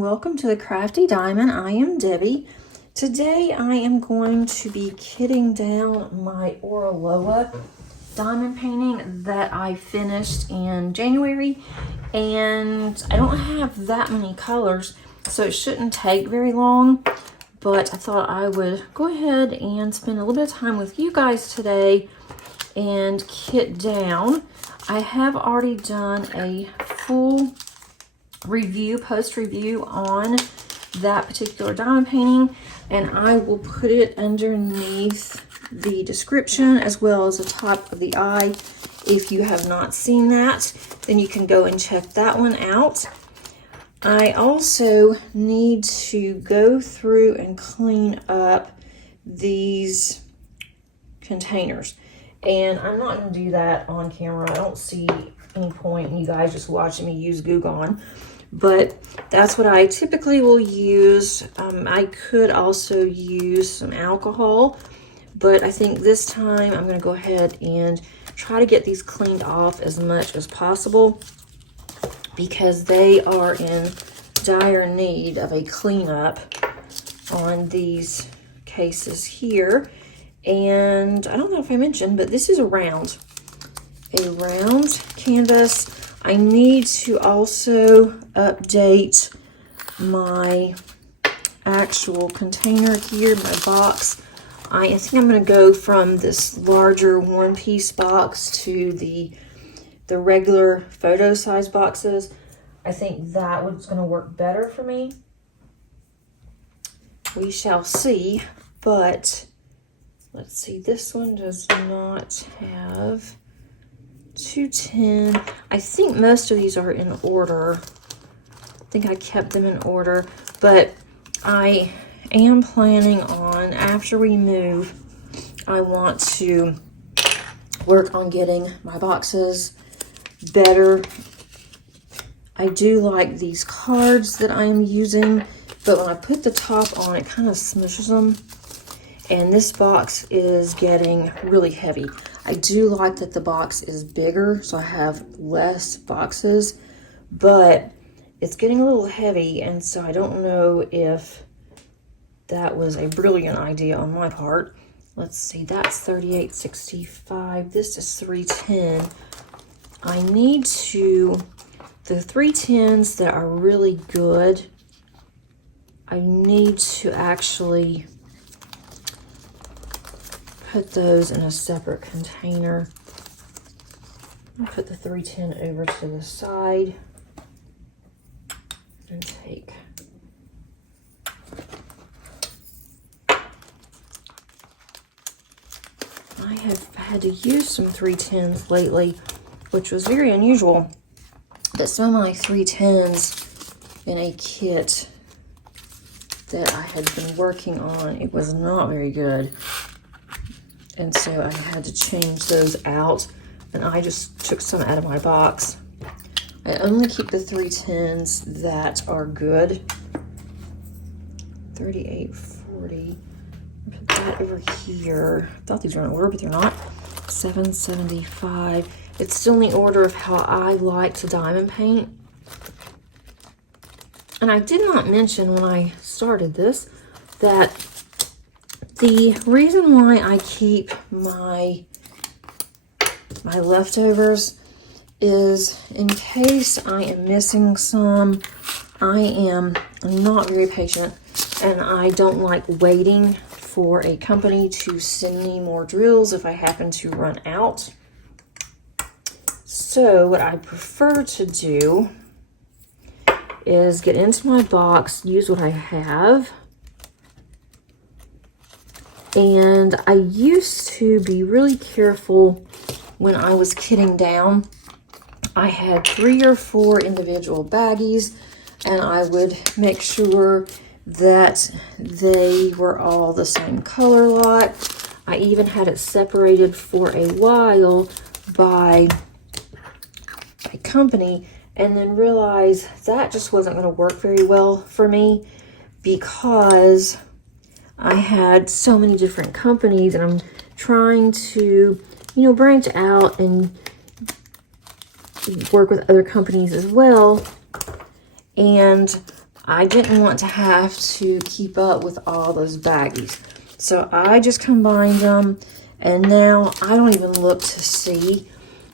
and welcome to the Crafty Diamond. I am Debbie. Today I am going to be kitting down my Oraloa diamond painting that I finished in January, and I don't have that many colors, so it shouldn't take very long, but I thought I would go ahead and spend a little bit of time with you guys today and kit down. I have already done a full post review on that particular diamond painting, and I will put it underneath the description as well as the top of the eye. If you have not seen that, then you can go and check that one out. I also need to go through and clean up these containers, and I'm not going to do that on camera. I don't see any point in you guys just watching me use Goo Gone, but that's what I typically will use. I could also use some alcohol, but I think this time I'm going to go ahead and try to get these cleaned off as much as possible because they are in dire need of a cleanup on these cases here. And I don't know if I mentioned, but this is a round canvas. I need to also update my actual container here, my box. I think I'm going to go from this larger one-piece box to the regular photo size boxes. I think that one's going to work better for me. We shall see, but let's see, this one does not have 210. I think most of these are in order. I think I kept them in order, but I am planning on, after we move, I want to work on getting my boxes better. I do like these cards that I'm using, but when I put the top on, it kind of smushes them. And this box is getting really heavy. I do like that the box is bigger, so I have less boxes, but it's getting a little heavy, and so I don't know if that was a brilliant idea on my part. Let's see, that's $38.65. This is $3.10. I need to, the $3.10s that are really good, I need to actually put those in a separate container. I'll put the $3.10 over to the side and take I have had to use some $3.10s lately, which was very unusual, but some of my $3.10s in a kit that I had been working on, it was not very good. And so I had to change those out, and I just took some out of my box. I only keep the $3.10s that are good. $38.40. Put that over here. I thought these were in order, but they're not. $7.75. It's still in the order of how I like to diamond paint. And I did not mention when I started this that the reason why I keep my leftovers is in case I am missing some. I'm not very patient, and I don't like waiting for a company to send me more drills if I happen to run out. So what I prefer to do is get into my box, use what I have. And I used to be really careful when I was kitting down. I had 3 or 4 individual baggies, and I would make sure that they were all the same color lot. I even had it separated for a while by company, and then realized that just wasn't going to work very well for me because I had so many different companies, and I'm trying to, branch out and work with other companies as well. And I didn't want to have to keep up with all those baggies. So I just combined them, and now I don't even look to see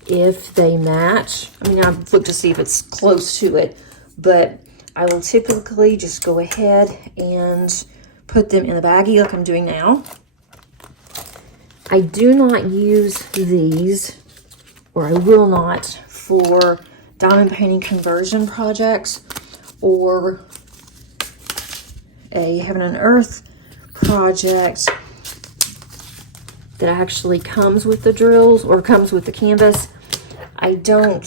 if they match. I mean, I've looked to see if it's close to it, but I will typically just go ahead and put them in the baggie like I'm doing now. I do not use these, or I will not, for diamond painting conversion projects or a heaven and earth project that actually comes with the drills or comes with the canvas. I don't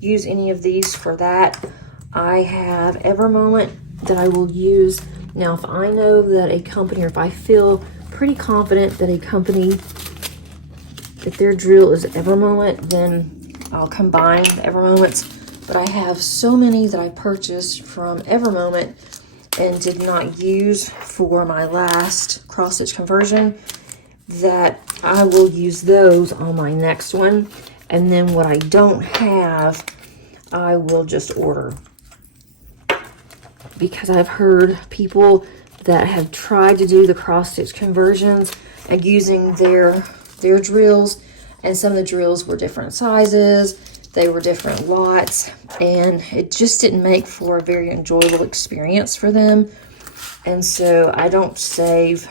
use any of these for that. I have Ever Moment that I will use. Now, if I know that a company, or if I feel pretty confident that a company, if their drill is Ever Moment, then I'll combine the Ever Moments. But I have so many that I purchased from Ever Moment and did not use for my last cross stitch conversion that I will use those on my next one. And then what I don't have, I will just order. Because I've heard people that have tried to do the cross stitch conversions and using their drills, and some of the drills were different sizes, they were different lots, and it just didn't make for a very enjoyable experience for them. And so I don't save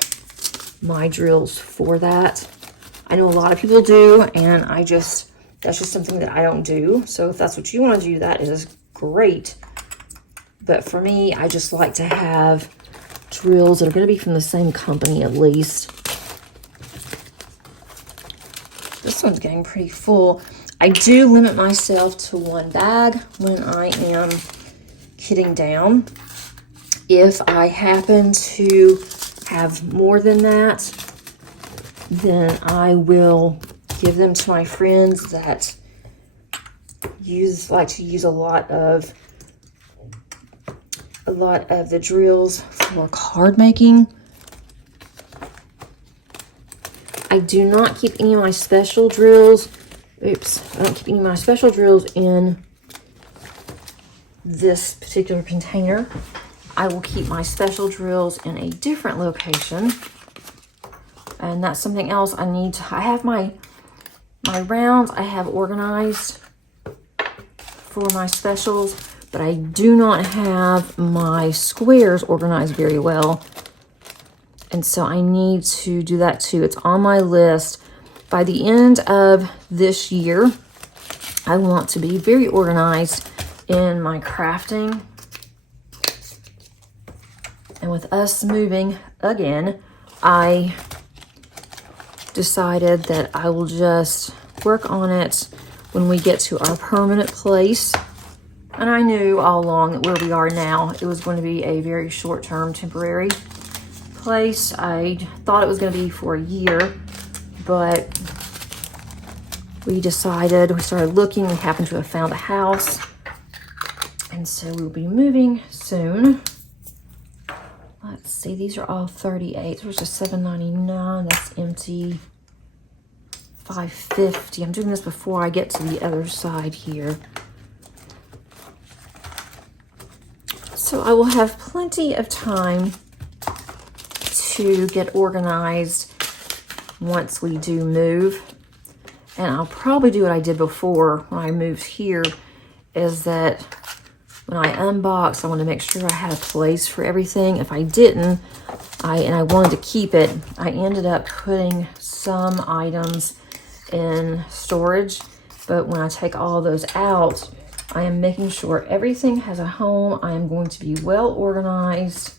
my drills for that. I know a lot of people do, and that's just something that I don't do. So if that's what you want to do, that is great. But for me, I just like to have drills that are going to be from the same company at least. This one's getting pretty full. I do limit myself to one bag when I am kitting down. If I happen to have more than that, then I will give them to my friends that like to use a lot of the drills for card making. I do not keep any of my special drills. Oops, I don't keep any of my special drills in this particular container. I will keep my special drills in a different location. And that's something else I need to, I have my rounds I have organized for my specials, but I do not have my squares organized very well. And so I need to do that too. It's on my list. By the end of this year, I want to be very organized in my crafting. And with us moving again, I decided that I will just work on it when we get to our permanent place. And I knew all along that where we are now, it was going to be a very short-term temporary place. I thought it was going to be for a year, but we started looking, we happened to have found a house, and so we'll be moving soon. Let's see, these are all 38. There's a $7.99, that's empty. $5.50. I'm doing this before I get to the other side here. So I will have plenty of time to get organized once we do move. And I'll probably do what I did before when I moved here, is that when I unboxed, I wanted to make sure I had a place for everything. If I didn't, and I wanted to keep it, I ended up putting some items in storage. But when I take all those out, I am making sure everything has a home. I am going to be well organized.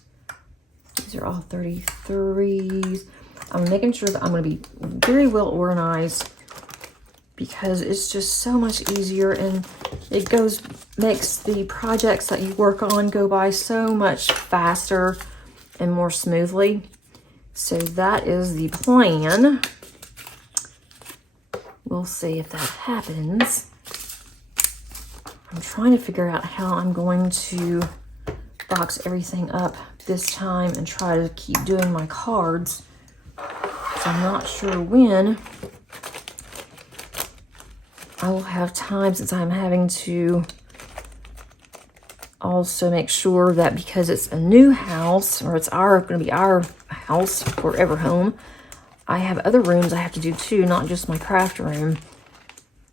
These are all 33s. I'm making sure that I'm going to be very well organized, because it's just so much easier, and it makes the projects that you work on go by so much faster and more smoothly. So that is the plan. We'll see if that happens. I'm trying to figure out how I'm going to box everything up this time and try to keep doing my cards. So I'm not sure when I will have time, since I'm having to also make sure that because it's a new house, or it's going to be our house, forever home, I have other rooms I have to do too, not just my craft room.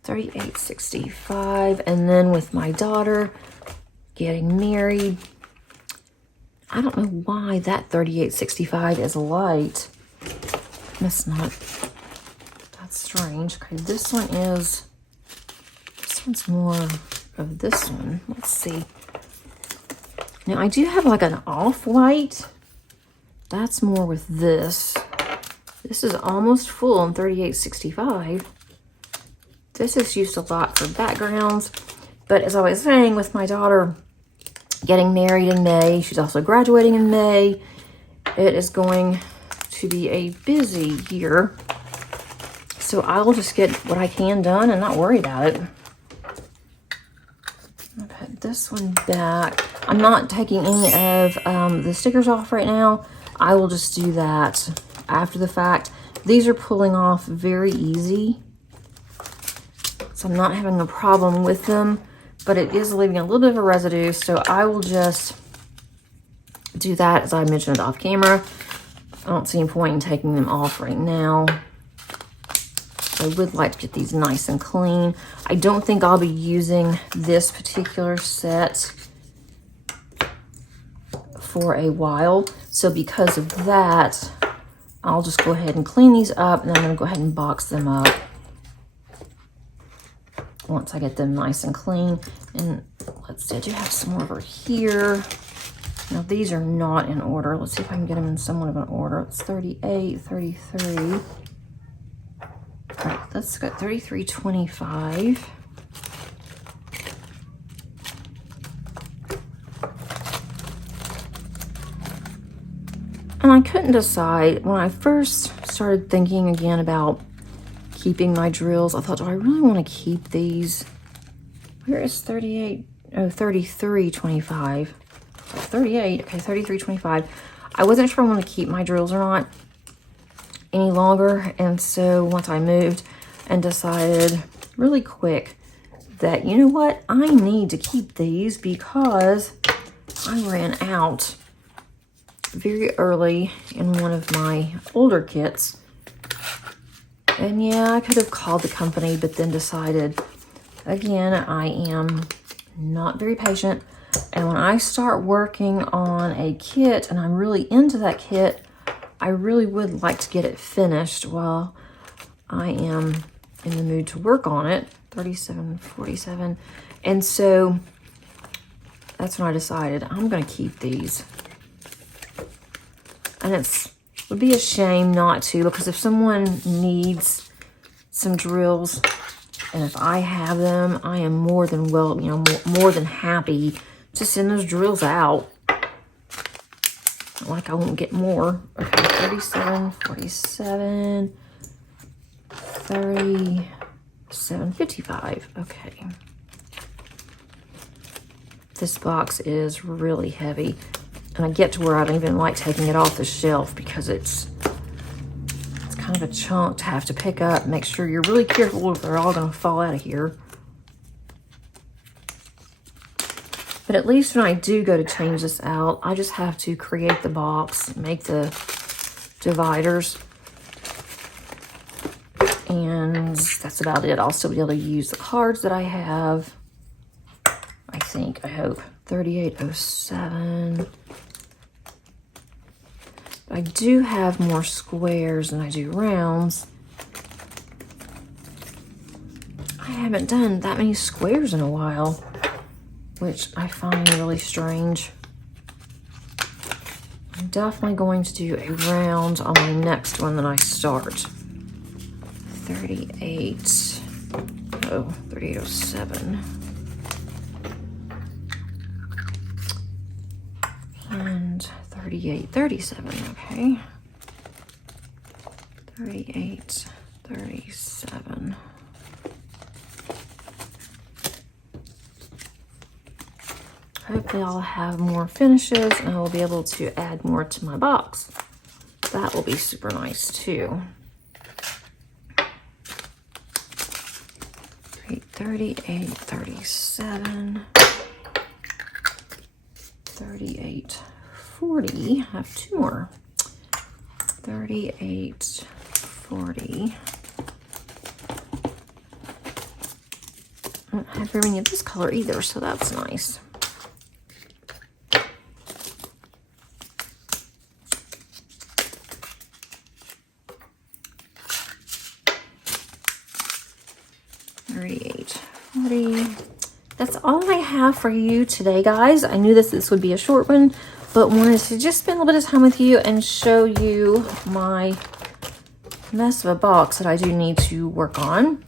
$38.65. And then with my daughter getting married, I don't know why that $38.65 is light. That's strange. Okay, this one's more of this one. Let's see. Now I do have like an off-white. That's more with this. This is almost full on $38.65. This is used a lot for backgrounds. But as I was saying, with my daughter getting married in May, she's also graduating in May, it is going to be a busy year. So I will just get what I can done and not worry about it. I'll put this one back. I'm not taking any of the stickers off right now. I will just do that after the fact. These are pulling off very easy, so I'm not having a problem with them, but it is leaving a little bit of a residue, so I will just do that as I mentioned off camera. I don't see any point in taking them off right now. I would like to get these nice and clean. I don't think I'll be using this particular set for a while, so because of that, I'll just go ahead and clean these up, and then I'm going to go ahead and box them up once I get them nice and clean. And let's see, I do have some more over here. Now these are not in order. Let's see if I can get them in somewhat of an order. It's 38, 33. All right, let's go 33.25. And I couldn't decide. When I first started thinking again about keeping my drills, I thought, do I really want to keep these? Where is 38? Oh, 33.25. 38, okay, 33.25. I wasn't sure I wanted to keep my drills or not any longer. And so once I moved and decided really quick that, you know what, I need to keep these because I ran out very early in one of my older kits. And yeah, I could have called the company, but then decided, again, I am not very patient. And when I start working on a kit and I'm really into that kit, I really would like to get it finished while I am in the mood to work on it. 37.47. And so that's when I decided I'm going to keep these. And it would be a shame not to, because if someone needs some drills, and if I have them, I am more than more than happy to send those drills out. Like I won't get more. Okay, 37.47, 37.55. Okay. This box is really heavy. And I get to where I don't even like taking it off the shelf because it's kind of a chunk to have to pick up. Make sure you're really careful if they're all going to fall out of here. But at least when I do go to change this out, I just have to create the box, make the dividers, and that's about it. I'll still be able to use the cards that I have. I think, I hope. 38.07. I do have more squares than I do rounds. I haven't done that many squares in a while, which I find really strange. I'm definitely going to do a round on my next one that I start. 38.07. And 38.37, okay. 38.37. Hopefully I'll have more finishes and I will be able to add more to my box. That will be super nice too. 38.37. 40. I have two more. 38, 40. I don't have very many of this color either, so that's nice. That's all I have for you today, guys. I knew this would be a short one, but wanted to just spend a little bit of time with you and show you my mess of a box that I do need to work on.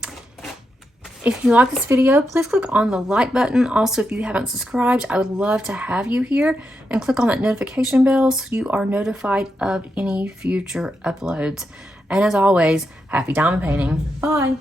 If you like this video, please click on the like button. Also, if you haven't subscribed, I would love to have you here, and click on that notification bell so you are notified of any future uploads. And as always, happy diamond painting. Bye.